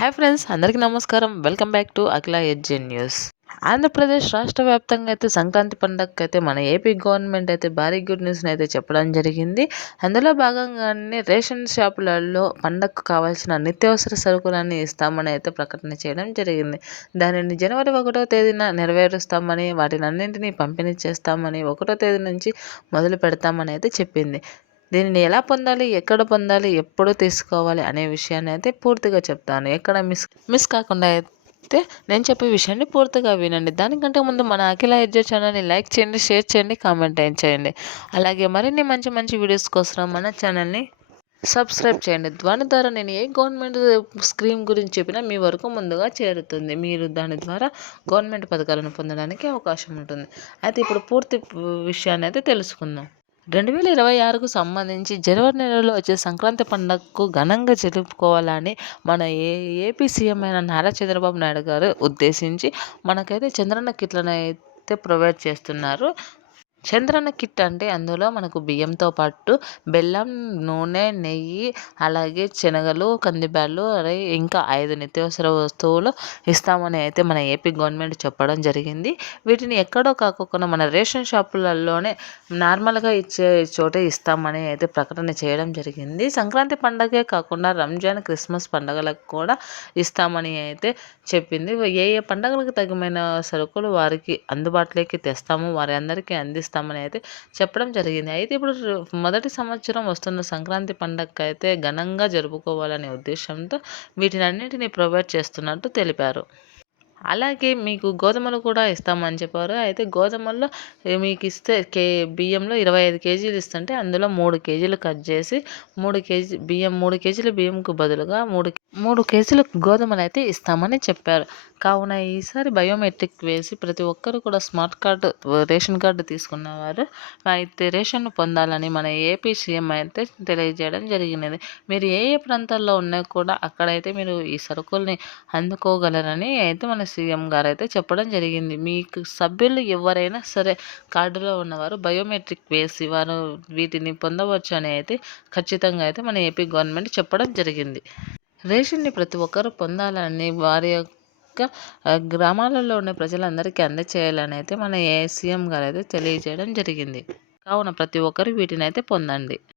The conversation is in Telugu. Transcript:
హాయ్ ఫ్రెండ్స్, అందరికీ నమస్కారం. Welcome back to Akhila ఎడ్జే news. Andhra Pradesh రాష్ట్ర వ్యాప్తంగా అయితే సంక్రాంతి పండగకైతే మన ఏపీ గవర్నమెంట్ అయితే భారీ గుడ్ న్యూస్ని అయితే చెప్పడం జరిగింది. అందులో భాగంగానే రేషన్ షాపులలో పండగకు కావాల్సిన నిత్యావసర సరుకులన్నీ ఇస్తామని అయితే ప్రకటన చేయడం జరిగింది. దానిని జనవరి 1వ తేదీన నెరవేరుస్తామని, వాటినన్నింటినీ పంపిణీ చేస్తామని, 1వ తేదీ నుంచి మొదలు పెడతామని అయితే చెప్పింది. దీనిని ఎలా పొందాలి, ఎక్కడ పొందాలి, ఎప్పుడు తీసుకోవాలి అనే విషయాన్ని అయితే పూర్తిగా చెప్తాను. ఎక్కడ మిస్ కాకుండా అయితే నేను చెప్పే విషయాన్ని పూర్తిగా వినండి. దానికంటే ముందు మన అఖిల ఎడ్జే ఛానల్ని లైక్ చేయండి, షేర్ చేయండి, కామెంట్ చేయండి. అలాగే మరిన్ని మంచి మంచి వీడియోస్ కోసం మన ఛానల్ని సబ్స్క్రైబ్ చేయండి. దాని ద్వారా నేను ఏ గవర్నమెంట్ స్కీమ్ గురించి చెప్పినా మీ వరకు ముందుగా చేరుతుంది. మీరు దాని ద్వారా గవర్నమెంట్ పథకాలను పొందడానికి అవకాశం ఉంటుంది. అయితే ఇప్పుడు పూర్తి విషయాన్ని అయితే తెలుసుకుందాం. 2026కు సంబంధించి జనవరి నెలలో వచ్చే సంక్రాంతి పండుగకు ఘనంగా జరుపుకోవాలని మన ఏపీ సీఎం అయిన నారా చంద్రబాబు నాయుడు గారు ఉద్దేశించి మనకైతే చంద్రన్న కిట్లను అయితే ప్రొవైడ్ చేస్తున్నారు. చంద్రన్న కిట్ అంటే అందులో మనకు బియ్యంతో పాటు బెల్లం, నూనె, నెయ్యి, అలాగే శనగలు, కందిబ్యాళ్ళు, ఇంకా 5 నిత్యావసర వస్తువులు ఇస్తామని అయితే మన ఏపీ గవర్నమెంట్ చెప్పడం జరిగింది. వీటిని ఎక్కడో కాకుండా మన రేషన్ షాపులలోనే నార్మల్గా ఇచ్చే చోటే ఇస్తామని అయితే ప్రకటన చేయడం జరిగింది. సంక్రాంతి పండగే కాకుండా రంజాన్, క్రిస్మస్ పండుగలకు కూడా ఇస్తామని అయితే చెప్పింది. ఏ ఏ పండుగలకు తగిన సరుకులు వారికి అందుబాటులోకి తెస్తాము, వారి అందరికీ అందిస్తామని అయితే చెప్పడం జరిగింది. అయితే ఇప్పుడు మొదటి సంవత్సరం వస్తున్న సంక్రాంతి పండగకి అయితే ఘనంగా జరుపుకోవాలనే ఉద్దేశంతో వీటినన్నింటినీ ప్రొవైడ్ చేస్తున్నట్టు తెలిపారు. అలాగే మీకు గోధుమలు కూడా ఇస్తామని చెప్పారు. అయితే గోధుమల్లో మీకు ఇస్తే బియ్యంలో 25 కేజీలు ఇస్తుంటే అందులో 3 కేజీలు కట్ చేసి 3 కేజీల బియ్యంకు బదులుగా 3 కేజీల గోధుమలు అయితే ఇస్తామని చెప్పారు. కావున ఈసారి బయోమెట్రిక్ వేసి ప్రతి ఒక్కరు కూడా స్మార్ట్ కార్డు, రేషన్ కార్డు తీసుకున్నవారు అయితే రేషన్ పొందాలని మన ఏపీ సీఎం అయితే తెలియజేయడం జరిగినది. మీరు ఏ ఏ ప్రాంతాల్లో ఉన్నా కూడా అక్కడైతే మీరు ఈ సరుకుల్ని అందుకోగలరని అయితే మన సీఎం గారు అయితే చెప్పడం జరిగింది. మీకు సభ్యులు ఎవరైనా సరే కార్డులో ఉన్నవారు బయోమెట్రిక్ వేసి వారు వీటిని పొందవచ్చు అని అయితే ఖచ్చితంగా అయితే మన ఏపీ గవర్నమెంట్ చెప్పడం జరిగింది. రేషన్ని ప్రతి ఒక్కరూ పొందాలని, వారి యొక్క గ్రామాలలో ఉన్న ప్రజలందరికీ అందచేయాలని అయితే మన సీఎం గారు అయితే తెలియజేయడం జరిగింది. కావున ప్రతి ఒక్కరు వీటిని అయితే పొందండి.